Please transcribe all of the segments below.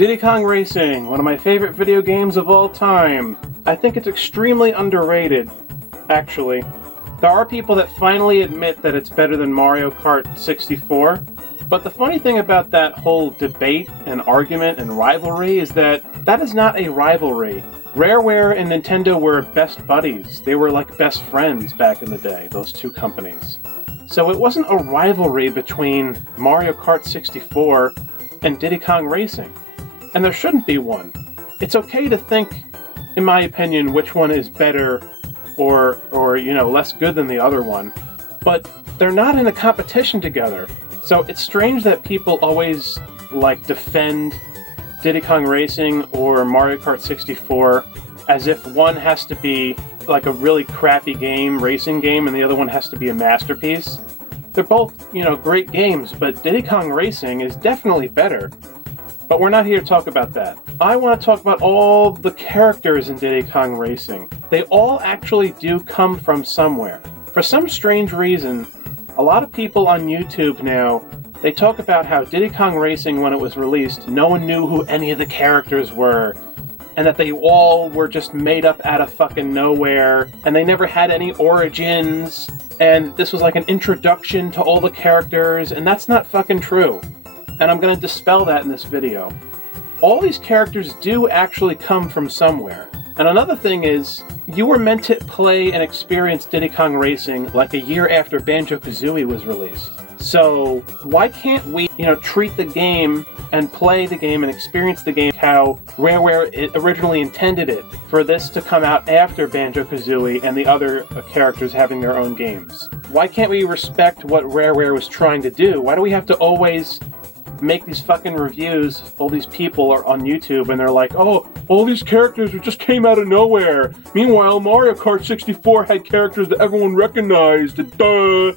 Diddy Kong Racing, one of my favorite video games of all time. I think it's extremely underrated, actually. There are people that finally admit that it's better than Mario Kart 64, but the funny thing about that whole debate and argument and rivalry is that that is not a rivalry. RareWare and Nintendo were best buddies. They were like best friends back in the day, those two companies. So it wasn't a rivalry between Mario Kart 64 and Diddy Kong Racing. And there shouldn't be one. It's okay to think, in my opinion, which one is better or less good than the other one, but they're not in a competition together. So it's strange that people always defend Diddy Kong Racing or Mario Kart 64 as if one has to be like a really crappy racing game, and the other one has to be a masterpiece. They're both, great games, but Diddy Kong Racing is definitely better. But we're not here to talk about that. I want to talk about all the characters in Diddy Kong Racing. They all actually do come from somewhere. For some strange reason, a lot of people on YouTube now, they talk about how Diddy Kong Racing, when it was released, no one knew who any of the characters were, and that they all were just made up out of fucking nowhere, and they never had any origins, and this was like an introduction to all the characters, and that's not fucking true. And I'm going to dispel that in this video. All these characters do actually come from somewhere. And another thing is, you were meant to play and experience Diddy Kong Racing like a year after Banjo-Kazooie was released. So why can't we, treat the game and play the game and experience the game how RareWare originally intended it, for this to come out after Banjo-Kazooie and the other characters having their own games? Why can't we respect what RareWare was trying to do? Why do we have to always make these fucking reviews? All these people are on YouTube and they're like, oh, all these characters just came out of nowhere. Meanwhile, Mario Kart 64 had characters that everyone recognized. Duh.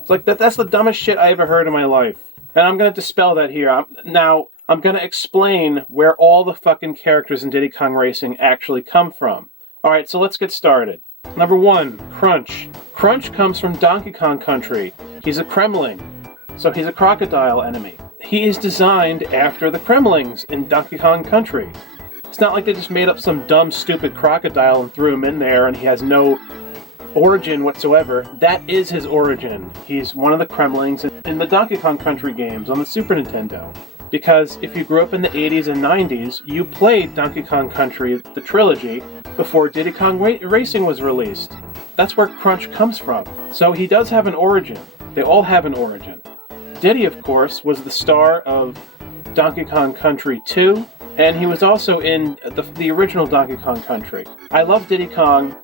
It's like, that's the dumbest shit I ever heard in my life. And I'm going to dispel that here. I'm going to explain where all the fucking characters in Diddy Kong Racing actually come from. Alright, so let's get started. Number 1, Crunch. Crunch comes from Donkey Kong Country. He's a Kremling, so he's a crocodile enemy. He is designed after the Kremlings in Donkey Kong Country. It's not like they just made up some dumb, stupid crocodile and threw him in there and he has no origin whatsoever. That is his origin. He's one of the Kremlings in the Donkey Kong Country games on the Super Nintendo. Because if you grew up in the 80s and 90s, you played Donkey Kong Country, the trilogy, before Diddy Kong Racing was released. That's where Crunch comes from. So he does have an origin. They all have an origin. Diddy, of course, was the star of Donkey Kong Country 2, and he was also in the original Donkey Kong Country. I love Diddy Kong,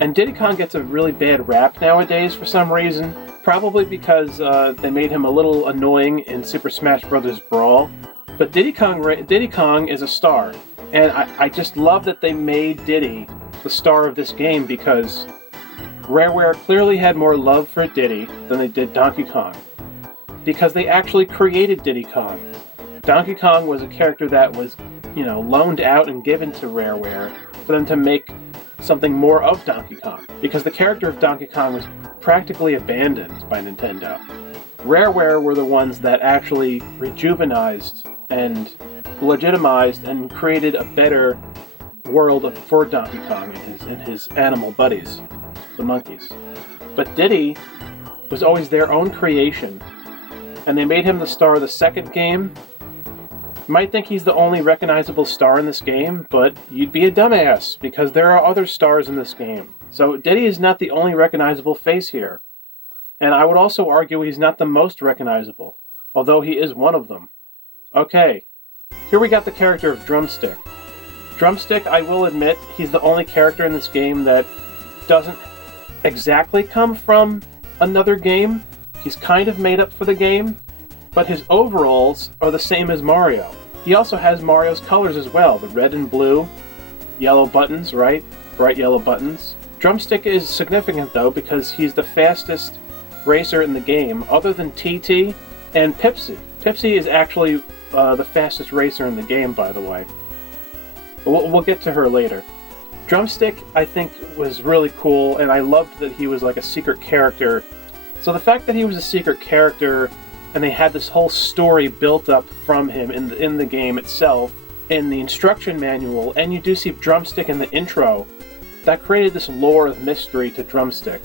and Diddy Kong gets a really bad rap nowadays for some reason, probably because they made him a little annoying in Super Smash Bros. Brawl. But Diddy Kong is a star, and I just love that they made Diddy the star of this game, because RareWare clearly had more love for Diddy than they did Donkey Kong. Because they actually created Diddy Kong. Donkey Kong was a character that was, loaned out and given to RareWare for them to make something more of Donkey Kong. Because the character of Donkey Kong was practically abandoned by Nintendo. RareWare were the ones that actually rejuvenized and legitimized and created a better world for Donkey Kong and his animal buddies, the monkeys. But Diddy was always their own creation, and they made him the star of the second game. You might think he's the only recognizable star in this game, but you'd be a dumbass, because there are other stars in this game. So Diddy is not the only recognizable face here. And I would also argue he's not the most recognizable, although he is one of them. Okay, here we got the character of Drumstick. Drumstick, I will admit, he's the only character in this game that doesn't exactly come from another game. He's kind of made up for the game, but his overalls are the same as Mario. He also has Mario's colors as well, the red and blue, yellow buttons, right? Bright yellow buttons. Drumstick is significant though, because he's the fastest racer in the game, other than TT and Pipsy. Pipsy is actually the fastest racer in the game, by the way. We'll get to her later. Drumstick, I think, was really cool, and I loved that he was like a secret character. So the fact that he was a secret character and they had this whole story built up from him in the game itself, in the instruction manual, and you do see Drumstick in the intro. That created this lore of mystery to Drumstick.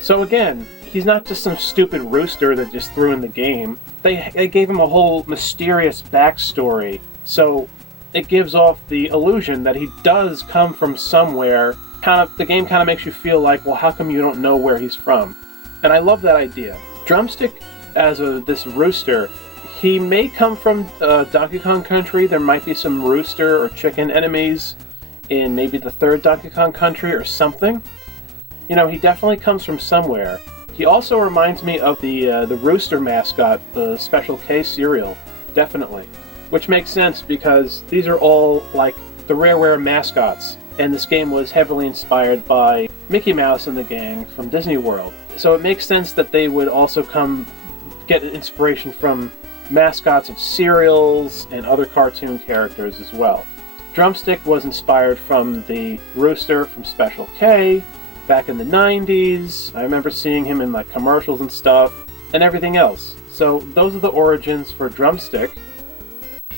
So again, he's not just some stupid rooster that just threw in the game. They gave him a whole mysterious backstory, so it gives off the illusion that he does come from somewhere. The game kind of makes you feel like, well, how come you don't know where he's from? And I love that idea. Drumstick, as this rooster, he may come from Donkey Kong Country. There might be some rooster or chicken enemies in maybe the third Donkey Kong Country or something. You know, he definitely comes from somewhere. He also reminds me of the rooster mascot, the Special K cereal, definitely. Which makes sense because these are all like the RareWare mascots, and this game was heavily inspired by Mickey Mouse and the gang from Disney World. So it makes sense that they would also get inspiration from mascots of cereals and other cartoon characters as well. Drumstick was inspired from the rooster from Special K back in the 90s. I remember seeing him in like commercials and stuff and everything else. So those are the origins for Drumstick.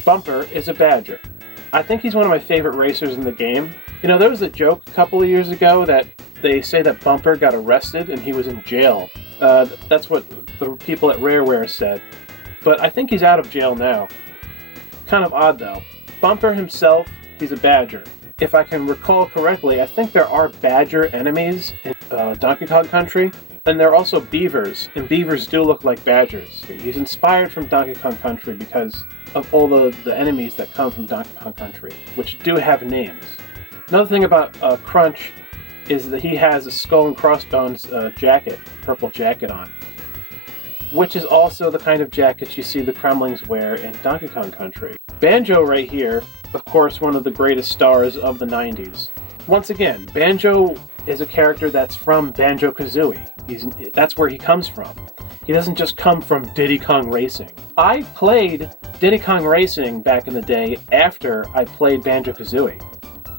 Bumper is a badger. I think he's one of my favorite racers in the game. You know, there was a joke a couple of years ago that they say that Bumper got arrested and he was in jail. That's what the people at RareWare said. But I think he's out of jail now. Kind of odd though. Bumper himself, he's a badger. If I can recall correctly, I think there are badger enemies in Donkey Kong Country. And there are also beavers, and beavers do look like badgers. He's inspired from Donkey Kong Country because of all the enemies that come from Donkey Kong Country, which do have names. Another thing about Crunch is that he has a Skull and Crossbones jacket, purple jacket on, which is also the kind of jacket you see the Kremlings wear in Donkey Kong Country. Banjo right here, of course, one of the greatest stars of the 90s. Once again, Banjo is a character that's from Banjo-Kazooie. That's where he comes from. He doesn't just come from Diddy Kong Racing. I played Diddy Kong Racing back in the day after I played Banjo-Kazooie.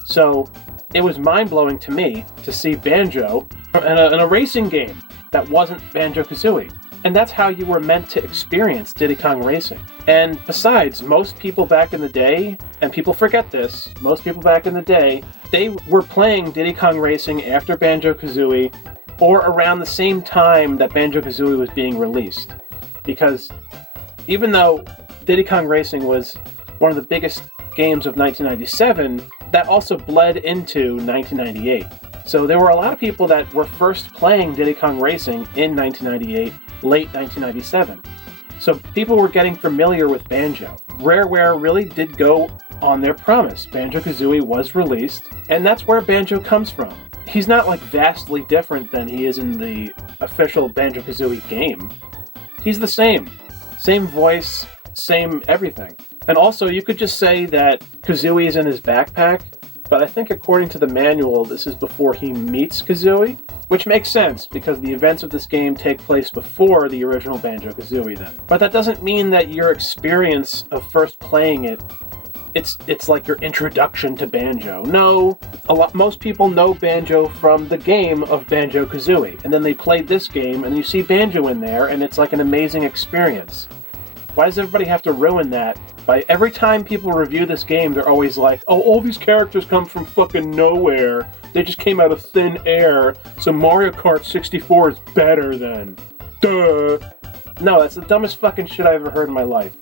So it was mind-blowing to me to see Banjo in a racing game that wasn't Banjo-Kazooie. And that's how you were meant to experience Diddy Kong Racing. And besides, most people back in the day, and people forget this, most people back in the day, they were playing Diddy Kong Racing after Banjo-Kazooie or around the same time that Banjo-Kazooie was being released. Because even though Diddy Kong Racing was one of the biggest games of 1997, that also bled into 1998. So there were a lot of people that were first playing Diddy Kong Racing in 1998, late 1997. So people were getting familiar with Banjo. RareWare really did go on their promise. Banjo-Kazooie was released, and that's where Banjo comes from. He's not like vastly different than he is in the official Banjo-Kazooie game. He's the same. Same voice, same everything. And also, you could just say that Kazooie is in his backpack, but I think according to the manual, this is before he meets Kazooie, which makes sense because the events of this game take place before the original Banjo-Kazooie then. But that doesn't mean that your experience of first playing it, it's like your introduction to Banjo. No, most people know Banjo from the game of Banjo-Kazooie, and then they played this game and you see Banjo in there and it's like an amazing experience. Why does everybody have to ruin that? By every time people review this game, they're always like, oh, all these characters come from fucking nowhere. They just came out of thin air, so Mario Kart 64 is better then. Duh! No, that's the dumbest fucking shit I ever heard in my life.